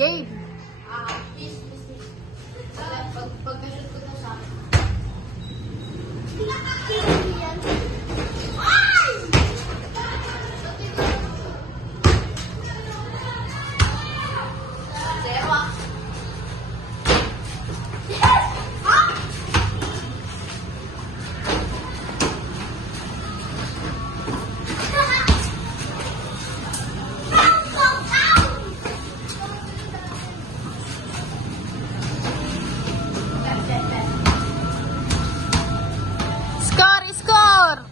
Game. Pag na-shoot ko na sa akin. Score, score!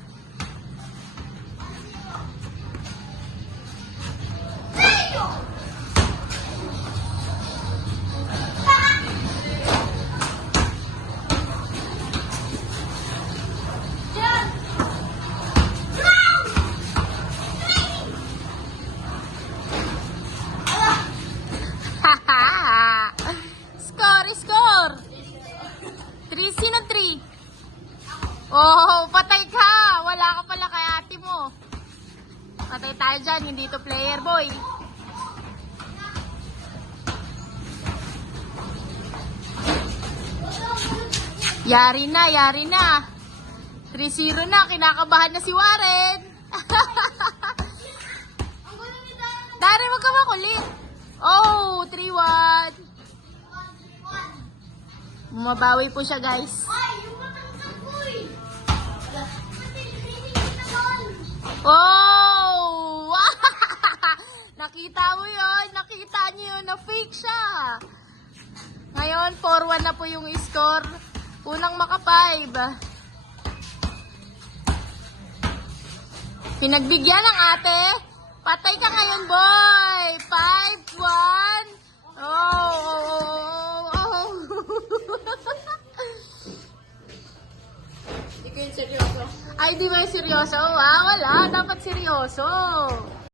Score, score! 3, sino 3? Oh, patay ka! Wala ka pala kay ate mo. Patay tayo dyan, hindi to player boy. Yari na, yari na. 3-0 na, kinakabahan na si Warren. Dari, wag ka makulit. Oh, 3-1. Bumabawi po siya, guys. Oh! Nakita mo yun? Nakita niyo yun na fake siya. Ngayon, 4-1 na po yung score. Unang maka-5. Pinagbigyan ng ate. Patay ka ngayon, boy. 5-1. Oh. Hindi ko yun seryoso. Ay, di ba yung seryoso? Ah, wala. Dapat seryoso.